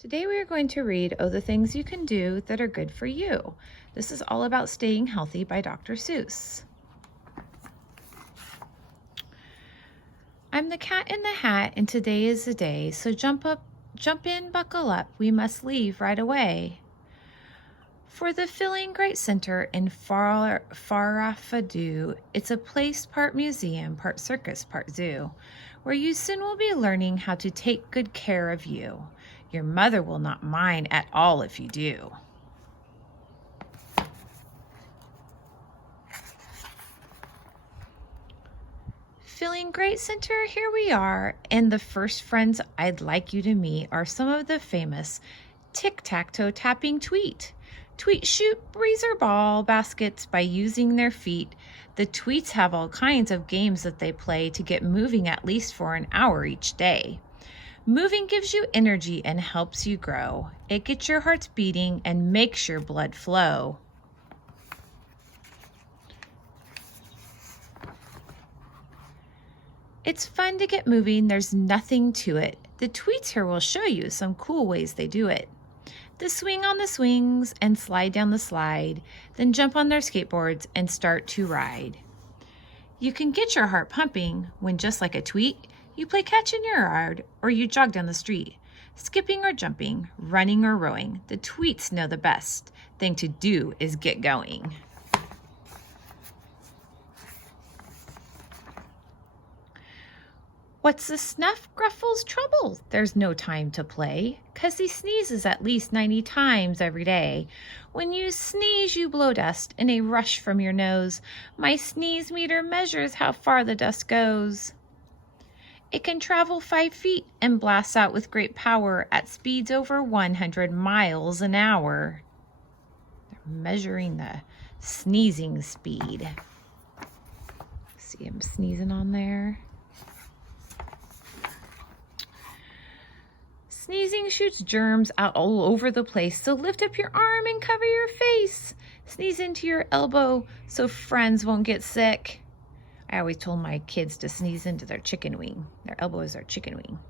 Today we are going to read Oh, the Things You Can Do That Are Good for You. This is all about staying healthy by Dr. Seuss. I'm the cat in the hat and today is the day, so jump in, buckle up, we must leave right away. For the Feeling Great Center in Farafadu, it's a place part museum, part circus, part zoo, where you soon will be learning how to take good care of you. Your mother will not mind at all if you do. Feeling Great Center, here we are, and the first friends I'd like you to meet are some of the famous tic-tac-toe tapping tweet. Tweet shoot breezer ball baskets by using their feet. The tweets have all kinds of games that they play to get moving at least for an hour each day. Moving gives you energy and helps you grow. It gets your hearts beating and makes your blood flow. It's fun to get moving, there's nothing to it. The tweets here will show you some cool ways they do it. They swing on the swings and slide down the slide, then jump on their skateboards and start to ride. You can get your heart pumping when, just like a tweet, you play catch in your yard or you jog down the street. Skipping or jumping, running or rowing, the tweets know the best thing to do is get going. What's the Snuffgruffle's trouble? There's no time to play, 'cause he sneezes at least 90 times every day. When you sneeze, you blow dust in a rush from your nose. My sneeze meter measures how far the dust goes. It can travel 5 feet and blasts out with great power at speeds over 100 miles an hour. They're measuring the sneezing speed. See him sneezing on there. Sneezing shoots germs out all over the place, so lift up your arm and cover your face. Sneeze into your elbow so friends won't get sick. I always told my kids to sneeze into their chicken wing. Their elbow is their chicken wing.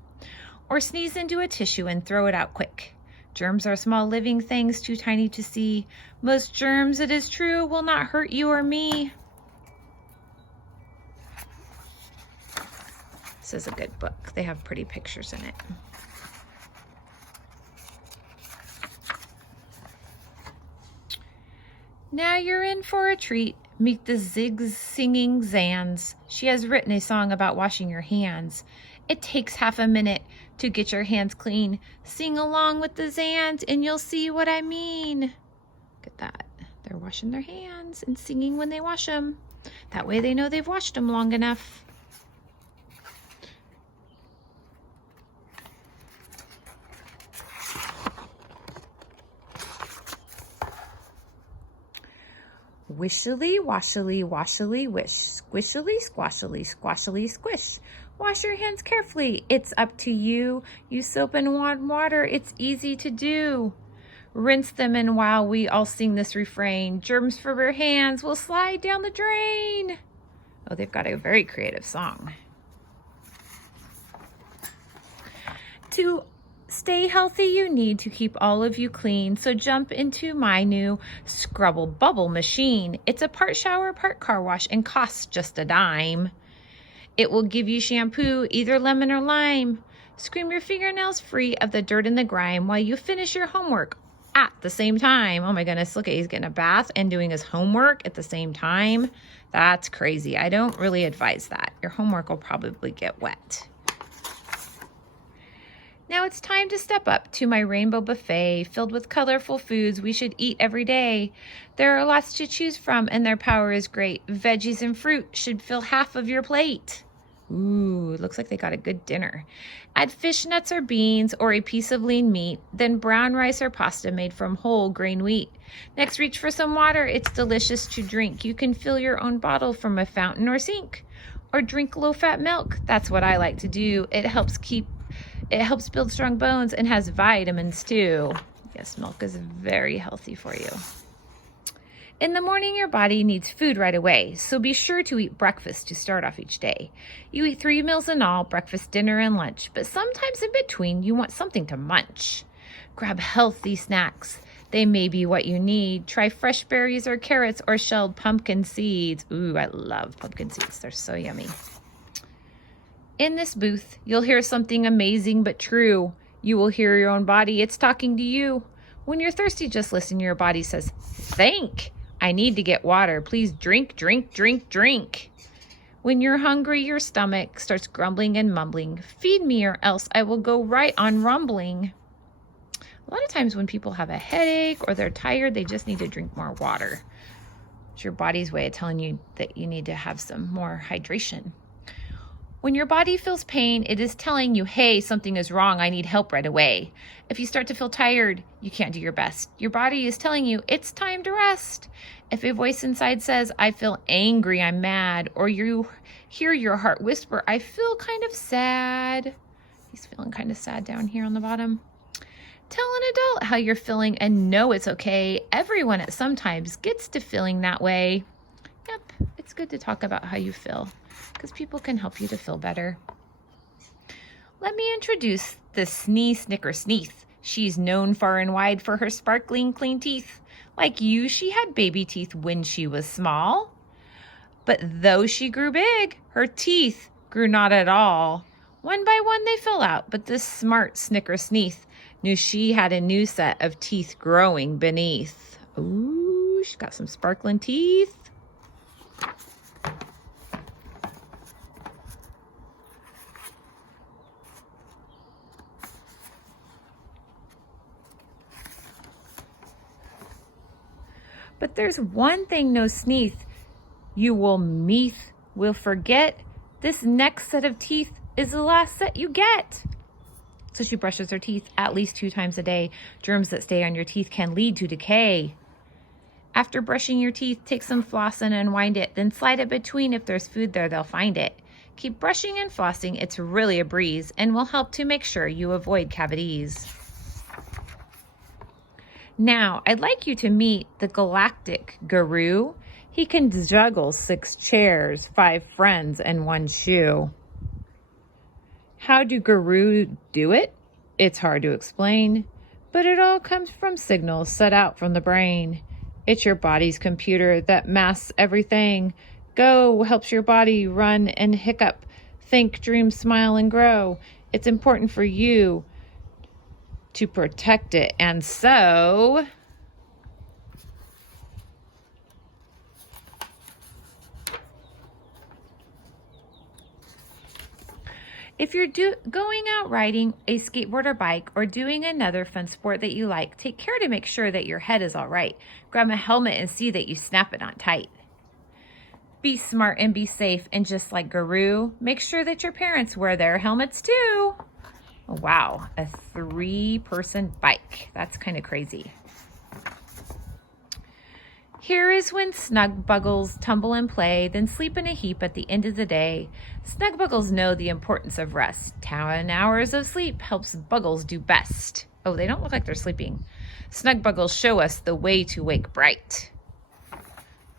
Or sneeze into a tissue and throw it out quick. Germs are small living things too tiny to see. Most germs, it is true, will not hurt you or me. This is a good book. They have pretty pictures in it. Now you're in for a treat. Meet the Zig's singing Zans. She has written a song about washing your hands. It takes half a minute to get your hands clean. Sing along with the Zans and you'll see what I mean. Look at that. They're washing their hands and singing when they wash them. That way they know they've washed them long enough. Wishily, washily, washily, wish. Squishily, squashily, squashily, squish. Wash your hands carefully. It's up to you. Use soap and warm water. It's easy to do. Rinse them, and while we all sing this refrain, germs from your hands will slide down the drain. Oh, they've got a very creative song. To stay healthy, you need to keep all of you clean, so jump into my new Scrubble Bubble machine. It's a part shower, part car wash, and costs just a dime. It will give you shampoo, either lemon or lime. Scream your fingernails free of the dirt and the grime while you finish your homework at the same time. Oh my goodness, look at, he's getting a bath and doing his homework at the same time. That's crazy. I don't really advise that. Your homework will probably get wet. Now it's time to step up to my rainbow buffet filled with colorful foods we should eat every day. There are lots to choose from and their power is great. Veggies and fruit should fill half of your plate. Ooh, looks like they got a good dinner. Add fish, nuts, or beans, or a piece of lean meat, then brown rice or pasta made from whole grain wheat. Next, reach for some water. It's delicious to drink. You can fill your own bottle from a fountain or sink, or drink low-fat milk. That's what I like to do. It helps build strong bones and has vitamins too. Yes, milk is very healthy for you. In the morning, your body needs food right away, so be sure to eat breakfast to start off each day. You eat 3 meals in all, breakfast, dinner, and lunch, but sometimes in between, you want something to munch. Grab healthy snacks. They may be what you need. Try fresh berries or carrots or shelled pumpkin seeds. Ooh, I love pumpkin seeds. They're so yummy. In this booth, you'll hear something amazing but true. You will hear your own body. It's talking to you. When you're thirsty, just listen. Your body says, think. I need to get water. Please drink, drink, drink, drink. When you're hungry, your stomach starts grumbling and mumbling. Feed me or else I will go right on rumbling. A lot of times when people have a headache or they're tired, they just need to drink more water. It's your body's way of telling you that you need to have some more hydration. When your body feels pain, it is telling you, hey, something is wrong. I need help right away. If you start to feel tired, you can't do your best. Your body is telling you it's time to rest. If a voice inside says, I feel angry, I'm mad, or you hear your heart whisper, I feel kind of sad. He's feeling kind of sad down here on the bottom. Tell an adult how you're feeling and know it's okay. Everyone at some times gets to feeling that way. Yep, it's good to talk about how you feel because people can help you to feel better. Let me introduce the Snicker Sneath. She's known far and wide for her sparkling clean teeth. Like you, she had baby teeth when she was small. But though she grew big, her teeth grew not at all. One by one they fell out, but this smart Snicker Sneath knew she had a new set of teeth growing beneath. Ooh, she's got some sparkling teeth. But there's one thing no Sneath you will forget. This next set of teeth is the last set you get. So she brushes her teeth at least 2 times a day. Germs that stay on your teeth can lead to decay. After brushing your teeth, take some floss and unwind it, then slide it between. If there's food there, they'll find it. Keep brushing and flossing. It's really a breeze and will help to make sure you avoid cavities. Now, I'd like you to meet the galactic guru. He can juggle 6 chairs, 5 friends, and 1 shoe. How do guru do it? It's hard to explain, but it all comes from signals set out from the brain. It's your body's computer that masks everything. Go helps your body run and hiccup, think, dream, smile, and grow. It's important for you to protect it. And so if you're going out riding a skateboard or bike or doing another fun sport that you like, take care to make sure that your head is all right. Grab a helmet and see that you snap it on tight. Be smart and be safe, and just like Guru, make sure that your parents wear their helmets too. Oh, wow, a 3-person bike. That's kind of crazy. Here is when snug buggles tumble and play, then sleep in a heap at the end of the day. Snug buggles know the importance of rest. 10 hours of sleep helps buggles do best. Oh, they don't look like they're sleeping. Snug buggles show us the way to wake bright.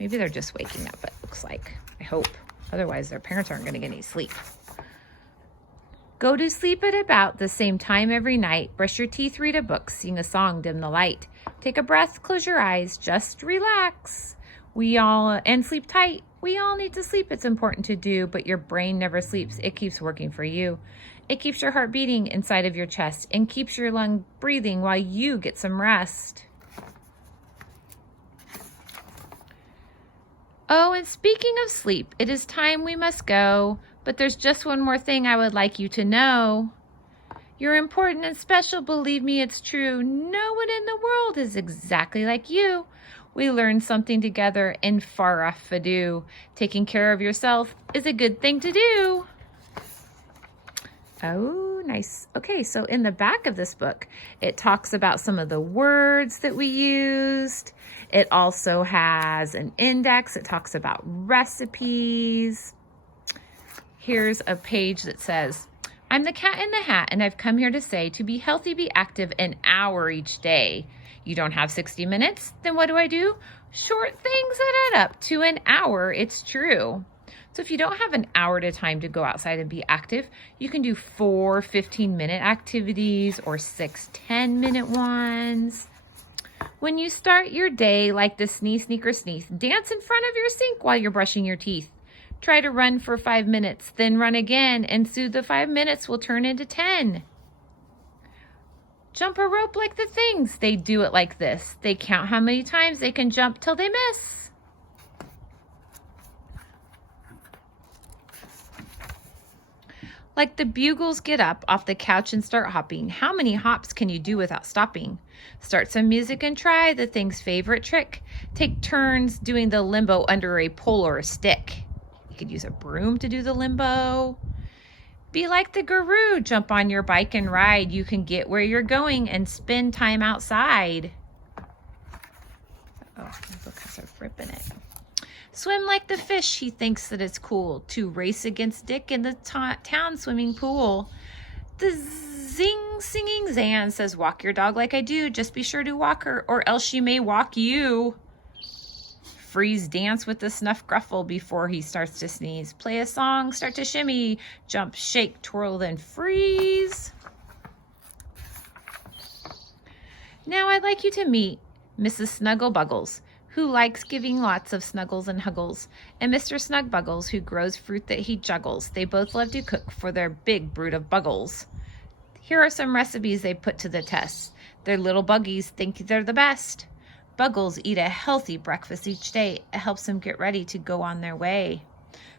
Maybe they're just waking up, it looks like. I hope. Otherwise, their parents aren't going to get any sleep. Go to sleep at about the same time every night. Brush your teeth, read a book, sing a song, dim the light. Take a breath, close your eyes, just relax. And sleep tight. We all need to sleep. It's important to do, but your brain never sleeps. It keeps working for you. It keeps your heart beating inside of your chest and keeps your lung breathing while you get some rest. Oh, and speaking of sleep, it is time we must go. But there's just one more thing I would like you to know. You're important and special, believe me, it's true. No one in the world is exactly like you. We learned something together in Farafadu. Taking care of yourself is a good thing to do. Oh, nice. Okay, so in the back of this book, it talks about some of the words that we used. It also has an index. It talks about recipes. Here's a page that says, I'm the cat in the hat, and I've come here to say, to be healthy, be active an hour each day. You don't have 60 minutes? Then what do? Short things that add up to an hour, it's true. So if you don't have an hour at a time to go outside and be active, you can do 4 15-minute activities or 6 10-minute ones. When you start your day like the sneeze, sneaker, sneeze, dance in front of your sink while you're brushing your teeth. Try to run for 5 minutes, then run again, and soon the 5 minutes will turn into 10. Jump a rope like the things. They do it like this. They count how many times they can jump till they miss. Like the bugles, get up off the couch and start hopping. How many hops can you do without stopping? Start some music and try the thing's favorite trick. Take turns doing the limbo under a pole or a stick. You could use a broom to do the limbo. Be like the guru, jump on your bike and ride. You can get where you're going and spend time outside. Oh, my book has a rip in it. Swim like the fish, he thinks that it's cool to race against Dick in the town swimming pool. The zing singing Zan says, walk your dog like I do. Just be sure to walk her or else she may walk you. Freeze dance with the snuff gruffle before he starts to sneeze. Play a song, start to shimmy. Jump, shake, twirl, then freeze. Now I'd like you to meet Mrs. Snugglebuggles, who likes giving lots of snuggles and huggles, and Mr. Snugbuggles, who grows fruit that he juggles. They both love to cook for their big brood of buggles. Here are some recipes they put to the test. Their little buggies think they're the best. Buggles eat a healthy breakfast each day. It helps them get ready to go on their way.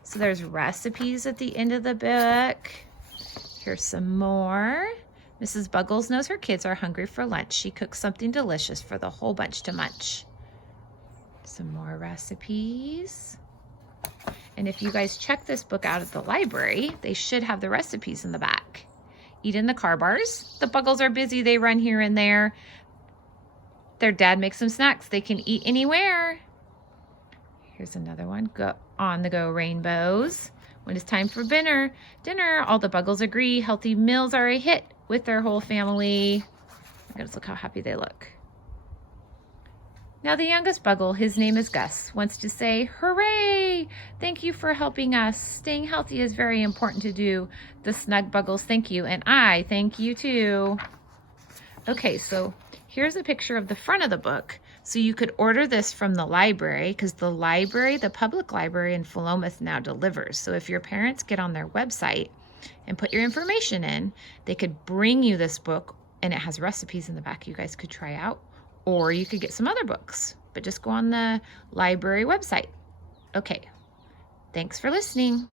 So there's recipes at the end of the book. Here's some more. Mrs. Buggles knows her kids are hungry for lunch. She cooks something delicious for the whole bunch to munch. Some more recipes. And if you guys check this book out at the library, they should have the recipes in the back. Eat in the car bars. The Buggles are busy. They run here and there. Their dad makes them snacks. They can eat anywhere. Here's another one. Go on the go rainbows. When it's time for dinner, all the Buggles agree. Healthy meals are a hit with their whole family. Let's look how happy they look. Now the youngest Buggle, his name is Gus, wants to say, hooray! Thank you for helping us. Staying healthy is very important to do. The Snug Buggles thank you, and I thank you too. Okay, so here's a picture of the front of the book. So you could order this from the library because the public library in Philomath now delivers. So if your parents get on their website and put your information in, they could bring you this book, and it has recipes in the back you guys could try out. Or you could get some other books, but just go on the library website. Okay, thanks for listening.